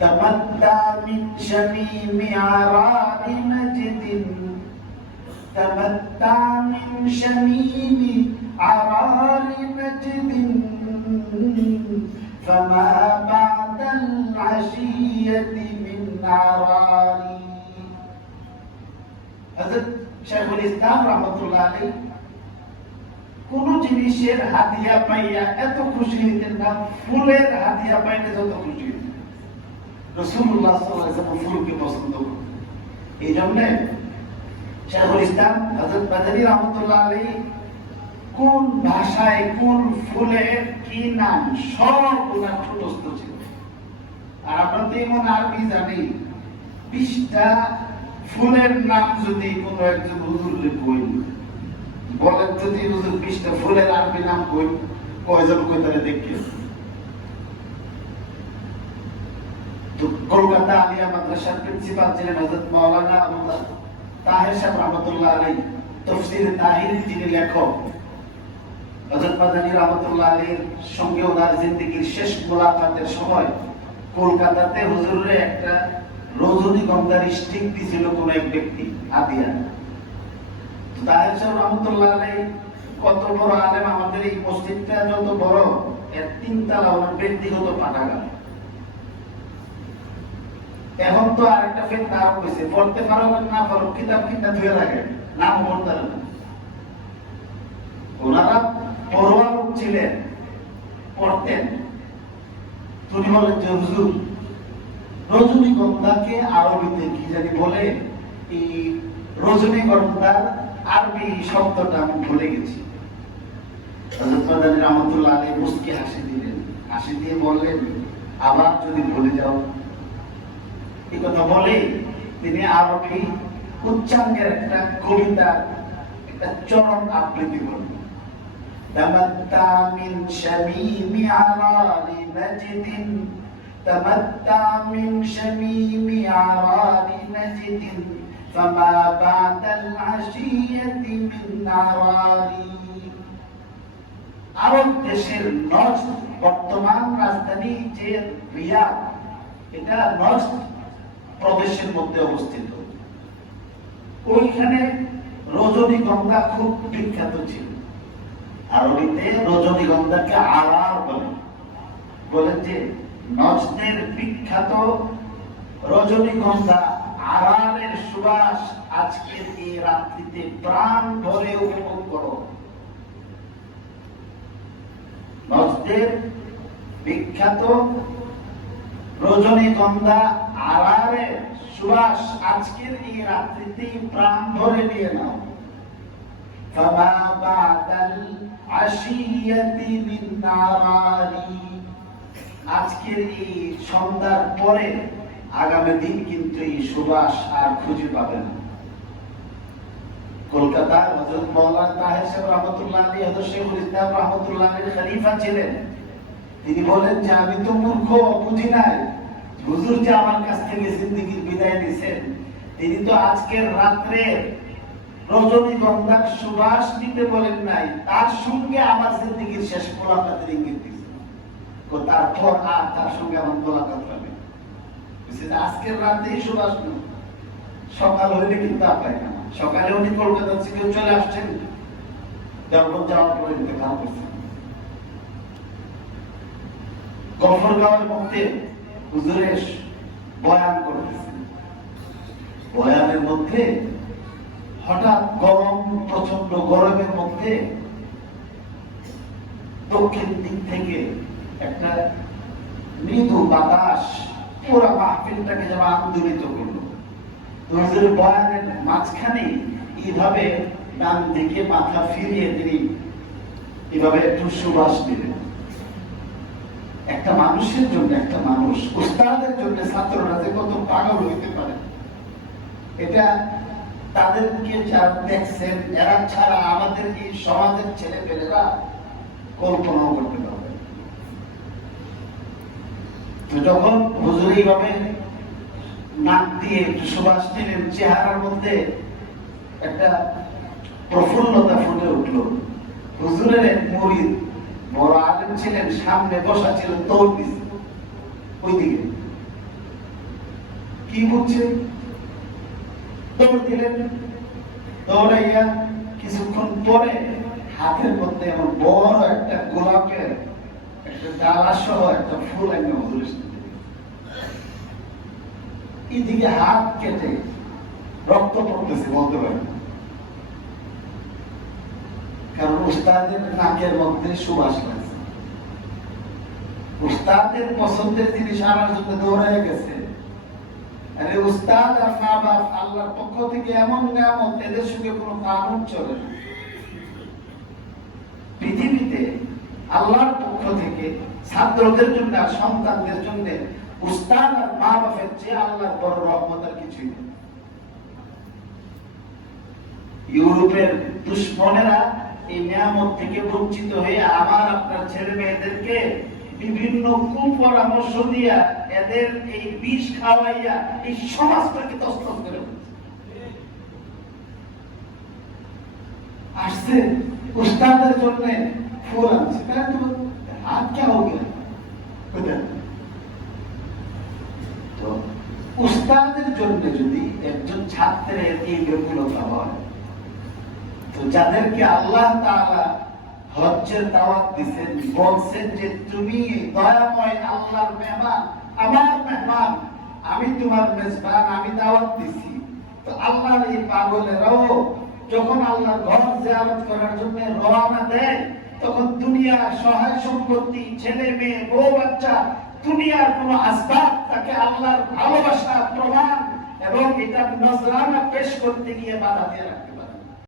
تمدى من شميم عرار نجد تمتع من شميم عرار نجد فما بعد العشية من عراري হযরত শেখুল ইসলাম রহমতুল্লাহ আলাইহি কোন জিনিসের হাদিয়া পাইয়া এত খুশি হইতেন না ফুলের হাদিয়া পাইলে যত খুশি হইতেন কোন ভাষায়, কোন ফুলের কি নাম, সব ছিল। আর আমরা তো জানি বিশটা ফুলের নাম যদি কোনো একজন হুজুরকে কই, বলেন যদি হুজুর বিশটা ফুলের আরবি নাম কই, কয়জন কই দেখি তো কলকাতা আলিয়া মাদ্রাসার প্রিন্সিপাল ছিলেন হযরত মাওলানা আবু তাহের সাহেব রহমতুল্লাহ আলাইহি, তফসির তাহির যিনি লেখক, হযরত মাদানী রহমতুল্লাহ আলাইহির সঙ্গে ওনার জিন্দেগির শেষ মোলাকাতের সময় কলকাতাতে হুজুরের একটা রজনীগন্ধার স্টিক দিছিল কোন এক ব্যক্তি, আদিয়া। তাহের সাহেব রহমতুল্লাহ আলাইহি, কত বড় আলেম আমাদের এই মসজিদটা যত বড়, এর তিনতলা ওনার ব্যক্তিগত পাঠাগার। এখন তো আরেকটা ফেতনা আরও হয়েছে পড়তে পারো না পারো কিতাব কিতাব ধুয়ে রাখে নাম পড়তে না। ওনারা পড়ুয়া লোক ছিলেন, পড়তেন। তুমি বলেন যে, হুজুর রজনীগন্ধাকে আরবিতে কি জানি বলে? এই রজনীগন্ধার আরবি শব্দটা আমি ভুলে গেছি। রহমতুল্লাহ আলাইহি মুস্কি হাসি দিলেন। হাসি দিয়ে বললেন, আবার যদি ভুলে যাও এই কথা বলে তিনি আরবি উচ্চাঙ্গের একটা কবিতা একটা চরণ আবৃত্তি করলেন تمتع من شميم عرار مجد تمتع من شميم عرار مجد فما بعد العشية من عراري আরব দেশের নজ বর্তমান রাজধানী যে রিয়াদ এটা নজ প্রদেশের মধ্যে অবস্থিত। ওইখানে রজনীগন্ধা খুব বিখ্যাত ছিল। আরবিতে রজনীগন্ধাকে আড়ার বলে। বলেন যে, নজদের বিখ্যাত রজনীগন্ধা আড়ারের সুবাস আজকের এই রাত্রিতে প্রাণ ভরে উপভোগ করো। নজদের বিখ্যাত রজনীগন্ধা আড়ারের সুবাস আজকের এই রাত্রিতেই প্রাণ ভরে নিয়ে নাও فما بعد العشية من ناراري আজকের এই সন্ধ্যার পরে আগামী দিন কিন্তু এই সুবাস আর খুঁজে পাবে না কলকাতা হযরত মাওলানা তাহের সাহেব রহমতুল্লাহ আলী হযরত শেখুল ইসলাম রহমতুল্লাহ আলীর খলিফা ছিলেন তিনি বলেন যে আমি তো মূর্খ বুঝি নাই হুজুর যে আমার কাছ থেকে বিদায় তিনি তো আজকের রাত্রে রজনীগন্ধার সুবাস দিতে বলেন নাই, তার সঙ্গে আমার শেষ মোলাকাতের ইঙ্গিত তারপর আর তার সঙ্গে আমার মোলাকাত হবে। আজকের রাতে সুবাস। সকাল হইলে কিন্তু আর না। সকালে উনি কলকাতা থেকে চলে আসছেন। দেওবন্দ যাওয়ার পরে দেখা করছেন মধ্যে হুজুরের বয়ান বয়ানের মধ্যে হঠাৎ গরম প্রচণ্ড গরমের মধ্যে দক্ষিণ দিক থেকে একটা মৃদু বাতাস পুরা মাহফিলটাকে যেন আন্দোলিত করল। হুজুরের বয়ানের মাঝখানে এইভাবে ডান দিকে মাথা ফিরিয়ে তিনি এভাবে একটু সুবাস দিলেন। একটা মানুষের জন্য একটা মানুষ, উস্তাদের জন্য ছাত্ররা যে কত পাগল হইতে পারে। এটা তাদেরকে যারা দেখছেন, এরা ছাড়া আমাদের এই সমাজের ছেলে পেলেরা কল্পনাও করতে পারবে তো যখন হুজুর এইভাবে নাক দিয়ে একটু সুবাস চেহারার মধ্যে একটা প্রফুল্লতা ফুটে উঠল। হুজুরের এক মুরিদ বড় আলেম ছিলেন, সামনে বসা দৌড় দিছে ওইদিকে। কি দিলেন। দৌড়াইয়া কিছুক্ষণ পরে হাতের মধ্যে এমন বড় একটা গোলাপের একটা ডালা সহ একটা ফুল হুজুরের এদিকে হাত কেটে রক্ত পড়তেছে বলতে পারেন কারণ উস্তাদের নাকের মধ্যে সুবাস লাগছে উস্তাদের পছন্দের জিনিস আনার জন্য গেছে। আরে উস্তাদ আর আল্লাহর পক্ষ থেকে এমন এদের সঙ্গে কোনো চলে না। পৃথিবীতে আল্লাহর পক্ষ থেকে ছাত্রদের জন্য আর সন্তানদের জন্য উস্তাদ আর মা বাপের চেয়ে আল্লাহর বড় রহমত আর কিছুই নেই। ইউরোপের দুশ্মনেরা এই নিয়ামত থেকে বঞ্চিত হয়ে আমার আপনার ছেলে মেয়েদেরকে বিভিন্ন কুপরামর্শ দিয়া এদের এই বিষ খাওয়াইয়া এই সমাজটাকে করে আসছে উস্তাদের জন্য ফুল আনছে। তো হাত কে তো উস্তাদের জন্য যদি একজন ছাত্রের এই ব্যাকুলতা হয় তো যাদেরকে আল্লাহ তাআলা হজ্জের দাওয়াত দিবেন বলছেন যে তুমি দয়াময় আল্লাহর মেহমান, আমার মেহমান, আমি তোমার মেজবান, আমি দাওয়াত দিছি। তো আল্লাহর এই পাগলেরাও যখন আল্লাহর ঘর জিয়ারত করার জন্য রওনা দেয়, তখন দুনিয়ার সহায় সম্পত্তি, ছেলে মেয়ে, বউ, বাচ্চা, দুনিয়ার কোনো আসবাব তাকে আল্লাহর ভালোবাসা প্রমাণ এবং এটা নজরানা পেশ করতে গিয়ে বাধা দিয়ে রাখে।